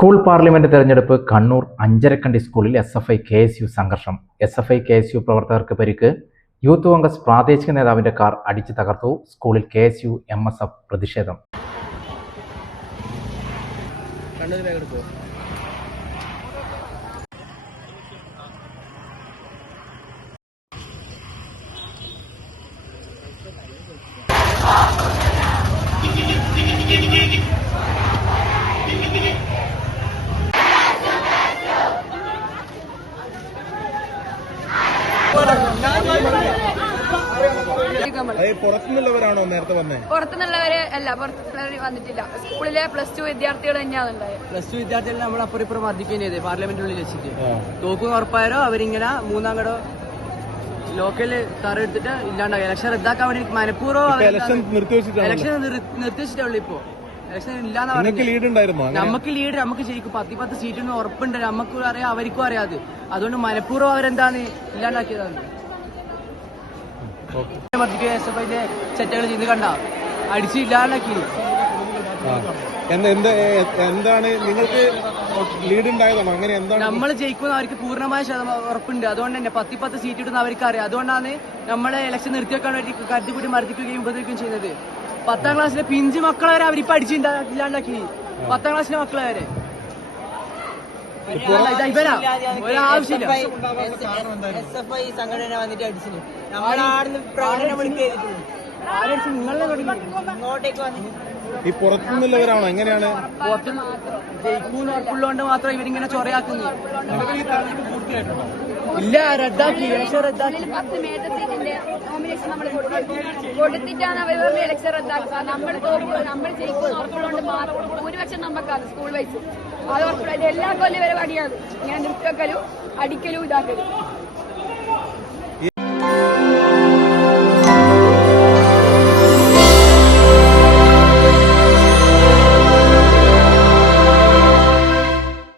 School parliament തെരഞ്ഞെടുപ്പ് കണ്ണൂർ അഞ്ചരക്കണ്ടി സ്കൂളിൽ S F I K S U സംഘർഷം. S F I K S U പ്രവർത്തകർക്ക് പരിക്ക്. യൂത്ത് കോൺഗ്രസ് പ്രാദേശിക നേതാവിന്റെ കാർ അടിച്ചു തകർത്തു. സ്കൂളിൽ K S U M S F പ്രതിഷേധം. Thank ബാഗ് പുറത്തുനിന്നുള്ളവരാണോ നേരത്തെ വന്നേ? പുറത്തുനിന്നുള്ളവര് അല്ല പുറത്തുനിന്നുള്ളവര് വന്നിട്ടില്ല. സ്കൂളിലെ പ്ലസ് ടു വിദ്യാർത്ഥികൾ തന്നെയാണ് ഉണ്ടായത് പ്ലസ് ടു വിദ്യാർത്ഥികൾ നമ്മൾ അപ്പുറം ഇപ്പുറം മർദ്ദിക്കുകയും ചെയ്തത് പാർലമെന്റിനുള്ളിൽ വെച്ചിട്ട്. തോക്കും ഉറപ്പായാലോ അവരിങ്ങനെ മൂന്നാം കടോ ലോക്കൽ കാർ എടുത്തിട്ട് ഇല്ലാണ്ടായി ഇലക്ഷൻ റദ്ദാക്കാൻ വേണ്ടി മനഃപൂർവം ഇലക്ഷൻ നിർത്തിവെച്ചിട്ടുള്ളൂ ഇപ്പോ. നമുക്ക് ലീഡ് നമുക്ക് ശരിക്കും പത്തി പത്ത് സീറ്റൊന്നും ഉറപ്പുണ്ട്. നമുക്ക് അറിയാം അവർക്കും അറിയാതെ അതുകൊണ്ട് മനഃപൂർവം അവരെന്താണ് ഇല്ലാണ്ടാക്കിയതാണ്. എസ് എഫ് ഐന്റെ ചെയ്ത് കണ്ട. അടിച്ച് ഇല്ലാണ്ടാക്കി. എന്ത് എന്ത് എന്താണ് നിങ്ങൾക്ക് ലീഡ് ഉണ്ടായതാണോ? അങ്ങനെ എന്താണ്? നമ്മൾ ജയിക്കുന്ന അവർക്ക് പൂർണമായ ശതമാനം ഉറപ്പുണ്ട്. അതുകൊണ്ട് തന്നെ പത്തി പത്ത് സീറ്റ് ഇടുന്ന അവർക്ക് അറിയാം അതുകൊണ്ടാണ് നമ്മളെ ഇലക്ഷൻ നിർത്തിവെക്കാൻ വേണ്ടി കരുതി കൂടി മർദ്ദിക്കുകയും ഉപദ്രവിക്കുകയും ചെയ്യുന്നത്. പത്താം ക്ലാസ്സിലെ പിഞ്ച് മക്കളെ വരെ അവരിപ്പോ അടിച്ചില്ലാണ്ടാക്കി പത്താം ക്ലാസ്സിലെ മക്കളെ വരെ. സംഘടന വന്നിട്ട് നമ്മളാടുന്ന് പ്രകടനം വിളിക്കുന്നു ഇങ്ങോട്ടേക്ക് ഈ പുറത്തുനിന്നുള്ളവരാണോ? എങ്ങനെയാണ്? പുറത്തുനിന്ന് ജയിക്കൂന്ന് ഉറപ്പുള്ളതുകൊണ്ട് മാത്രം ഇവരിങ്ങനെ ചൊറയാക്കുന്നു. ഇല്ല റദ്ദാക്കി. ഇലക്ഷൻ റദ്ദാക്കി. പത്ത് മേജർ സീറ്റിന്റെ നോമിനേഷൻ നമ്മൾ കൊടുത്തു കൊടുത്തിട്ടാണ് അവർ പറഞ്ഞ ഇലക്ഷൻ റദ്ദാക്കുക നമ്മൾ തോൽക്കുക നമ്മൾ ജയിക്കുന്ന ഉറപ്പുള്ളതുകൊണ്ട് മാത്രം ഭൂരിപക്ഷം നമുക്കാണ് സ്കൂൾ വൈസ് അത് ഉറപ്പില്ല എല്ലാ കൊല്ലം വരെ പണിയാണ്. ഇങ്ങനെ നിർത്തക്കലും അടിക്കലും ഇതാക്കലും.